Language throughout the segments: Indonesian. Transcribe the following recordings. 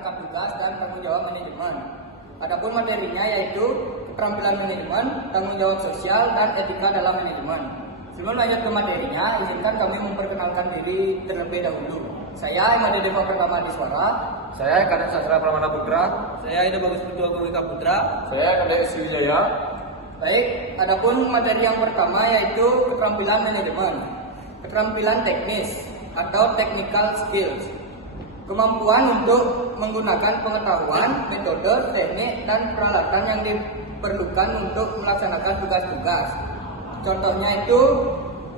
rangkap tugas dan tanggung jawab manajemen. Adapun materinya yaitu keterampilan manajemen, tanggung jawab sosial, dan etika dalam manajemen. Sebelum lanjut ke materinya, izinkan kami memperkenalkan diri terlebih dahulu. Saya Imade Deva Pratama Adiswara. Saya Kadek Sastra Pramana Putra. Saya Ida Bagus Putra Komika Putra. Saya Kadek Sriwijaya. Baik, adapun materi yang pertama yaitu keterampilan manajemen. Keterampilan teknis atau technical skills. Kemampuan untuk menggunakan pengetahuan, metode, teknik, dan peralatan yang diperlukan untuk melaksanakan tugas-tugas. Contohnya itu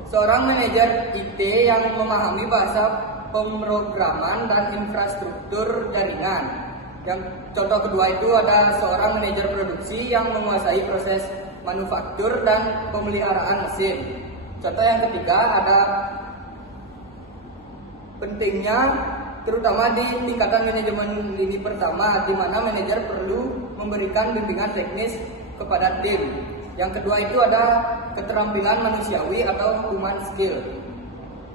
seorang manajer IT yang memahami bahasa pemrograman dan infrastruktur jaringan. Yang contoh kedua itu ada seorang manajer produksi yang menguasai proses manufaktur dan pemeliharaan mesin. Contoh yang ketiga ada pentingnya terutama di tingkatan manajemen lini pertama, di mana manajer perlu memberikan bimbingan teknis kepada tim. Yang kedua itu ada keterampilan manusiawi atau human skill.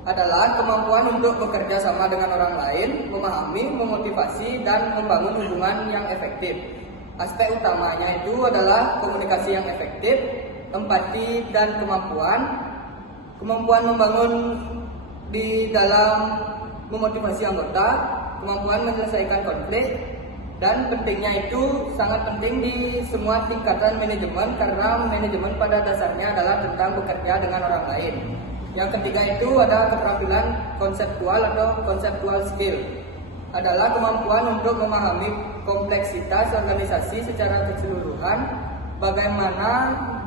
Adalah kemampuan untuk bekerja sama dengan orang lain, memahami, memotivasi, dan membangun hubungan yang efektif. Aspek utamanya itu adalah komunikasi yang efektif, empati, dan kemampuan membangun di dalam memotivasi anggota, kemampuan menyelesaikan konflik, dan pentingnya itu sangat penting di semua tingkatan manajemen karena manajemen pada dasarnya adalah tentang bekerja dengan orang lain. Yang ketiga itu ada keterampilan konseptual atau conceptual skill. Adalah kemampuan untuk memahami kompleksitas organisasi secara keseluruhan, bagaimana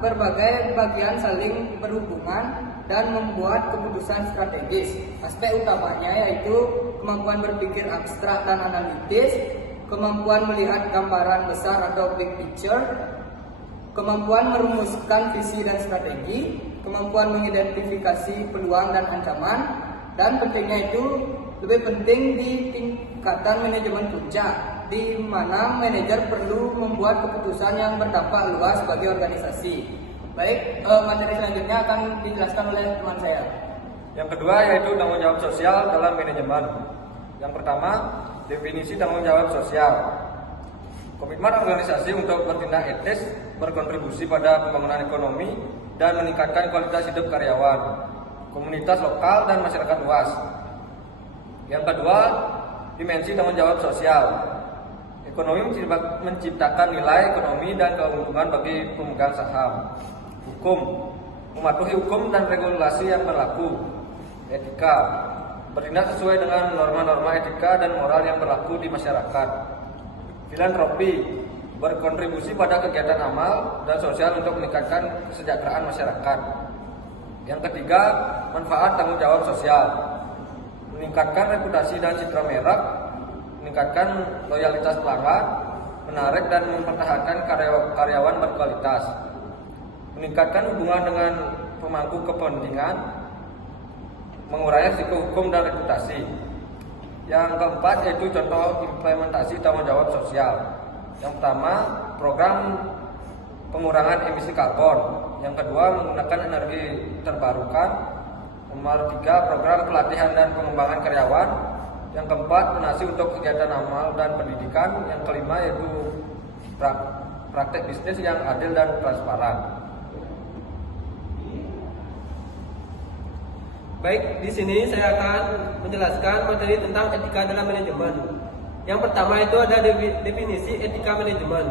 berbagai bagian saling berhubungan, dan membuat keputusan strategis. Aspek utamanya yaitu kemampuan berpikir abstrak dan analitis, kemampuan melihat gambaran besar atau big picture, kemampuan merumuskan visi dan strategi, kemampuan mengidentifikasi peluang dan ancaman, dan pentingnya itu lebih penting di tingkatan manajemen puncak, di mana manajer perlu membuat keputusan yang berdampak luas bagi organisasi. Baik, materi selanjutnya akan dijelaskan oleh teman saya. Yang kedua yaitu tanggung jawab sosial dalam manajemen. Yang pertama, definisi tanggung jawab sosial. Komitmen organisasi untuk bertindak etis, berkontribusi pada pembangunan ekonomi, dan meningkatkan kualitas hidup karyawan, komunitas lokal, dan masyarakat luas. Yang kedua, dimensi tanggung jawab sosial. Ekonomi menciptakan nilai ekonomi dan keuntungan bagi pemegang saham. Hukum, mematuhi hukum dan regulasi yang berlaku. Etika, bertindak sesuai dengan norma-norma etika dan moral yang berlaku di masyarakat. Filantropi, berkontribusi pada kegiatan amal dan sosial untuk meningkatkan kesejahteraan masyarakat. Yang ketiga, manfaat tanggung jawab sosial. Meningkatkan reputasi dan citra merek, meningkatkan loyalitas pelanggan, menarik dan mempertahankan karyawan berkualitas, meningkatkan hubungan dengan pemangku kepentingan, mengurangi risiko hukum dan reputasi. Yang keempat yaitu contoh implementasi tanggung jawab sosial. Yang pertama, program pengurangan emisi karbon. Yang kedua, menggunakan energi terbarukan. Nomor 3, program pelatihan dan pengembangan karyawan. Yang keempat, donasi untuk kegiatan amal dan pendidikan. Yang kelima yaitu praktek bisnis yang adil dan transparan. Baik, di sini saya akan menjelaskan materi tentang etika dalam manajemen. Yang pertama itu ada definisi etika manajemen.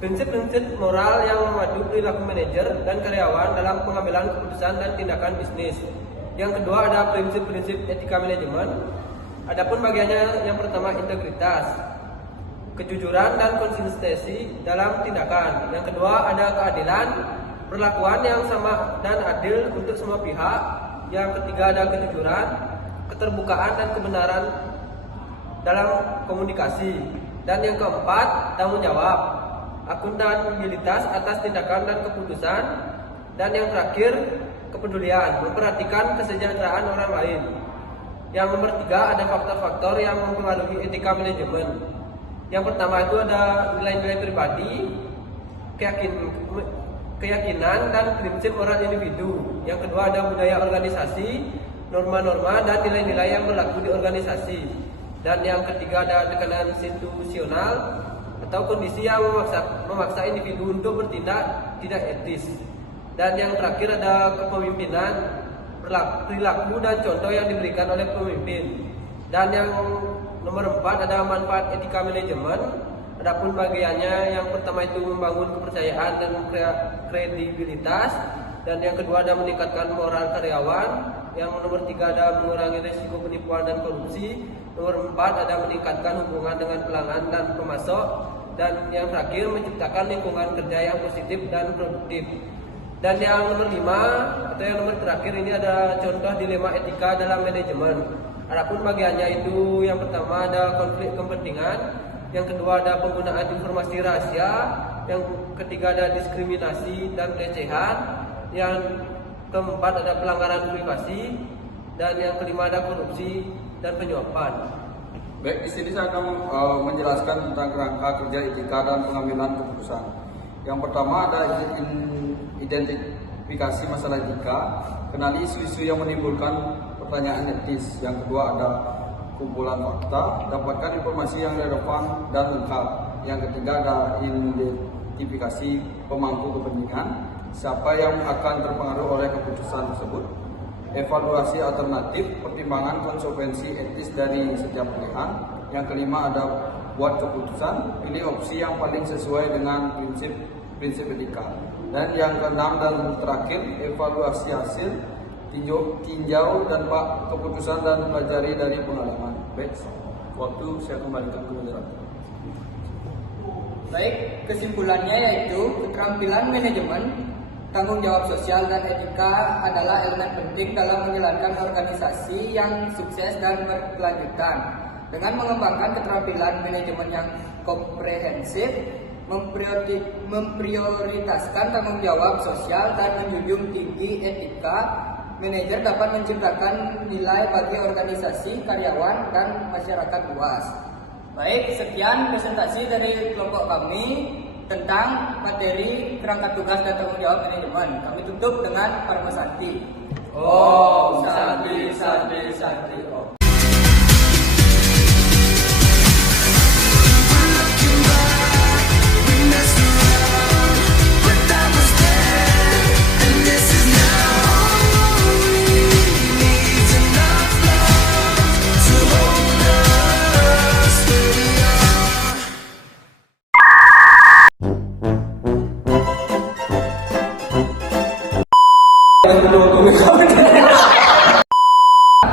Prinsip-prinsip moral yang memadu perilaku manajer dan karyawan dalam pengambilan keputusan dan tindakan bisnis. Yang kedua ada prinsip-prinsip etika manajemen. Adapun bagiannya yang pertama integritas, kejujuran dan konsistensi dalam tindakan. Yang kedua ada keadilan, perlakuan yang sama dan adil untuk semua pihak. Yang ketiga ada kejujuran, keterbukaan dan kebenaran dalam komunikasi. Dan yang keempat tanggung jawab, akuntabilitas atas tindakan dan keputusan. Dan yang terakhir kepedulian, memperhatikan kesejahteraan orang lain. Yang nomor 3 ada faktor-faktor yang mempengaruhi etika manajemen. Yang pertama itu ada nilai-nilai pribadi, keyakinan dan prinsip moral individu. Yang kedua ada budaya organisasi, norma-norma dan nilai-nilai yang berlaku di organisasi. Dan yang ketiga ada tekanan situasional atau kondisi yang memaksa individu untuk bertindak tidak etis. Dan yang terakhir ada kepemimpinan, perilaku dan contoh yang diberikan oleh pemimpin. Dan yang nomor 4 ada manfaat etika manajemen. Adapun bagiannya yang pertama itu membangun kepercayaan dan kredibilitas. Dan yang kedua ada meningkatkan moral karyawan. Yang nomor 3 ada mengurangi risiko penipuan dan korupsi. Nomor 4 ada meningkatkan hubungan dengan pelanggan dan pemasok. Dan yang terakhir menciptakan lingkungan kerja yang positif dan produktif. Dan yang nomor 5 atau yang nomor terakhir ini ada contoh dilema etika dalam manajemen. Adapun bagiannya itu yang pertama ada konflik kepentingan, yang kedua ada penggunaan informasi rahasia, yang ketiga ada diskriminasi dan pelecehan, yang keempat ada pelanggaran privasi, dan yang kelima ada korupsi dan penyuapan. Baik, di sini saya akan menjelaskan tentang kerangka kerja etika dan pengambilan keputusan. Yang pertama ada identifikasi masalah etika, kenali isu-isu yang menimbulkan pertanyaan etis. Yang kedua ada kumpulan fakta, dapatkan informasi yang relevan dan lengkap. Yang ketiga ada identifikasi pemangku kepentingan, siapa yang akan terpengaruh oleh keputusan tersebut. Evaluasi alternatif, pertimbangan konsekuensi etis dari setiap pilihan. Yang kelima ada buat keputusan, pilih opsi yang paling sesuai dengan prinsip etika. Dan yang keenam dan terakhir evaluasi hasil, tinjau dan keputusan dan pelajari dari pengalaman. Baik, waktu saya kembalikan ke moderator. Baik, kesimpulannya yaitu keterampilan manajemen, tanggung jawab sosial dan etika adalah elemen penting dalam menjalankan organisasi yang sukses dan berkelanjutan. Dengan mengembangkan keterampilan manajemen yang komprehensif, memprioritaskan tanggung jawab sosial dan menjunjung tinggi etika, manajer dapat menciptakan nilai bagi organisasi, karyawan, dan masyarakat luas. Baik, sekian presentasi dari kelompok kami tentang materi kerangka tugas dan tanggung jawab manajemen. Kami tutup dengan Parma Santi. Om Santi Santi Santi Om.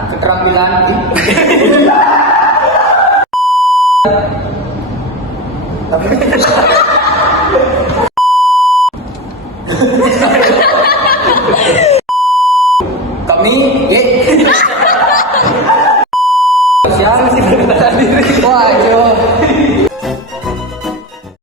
Keterampilan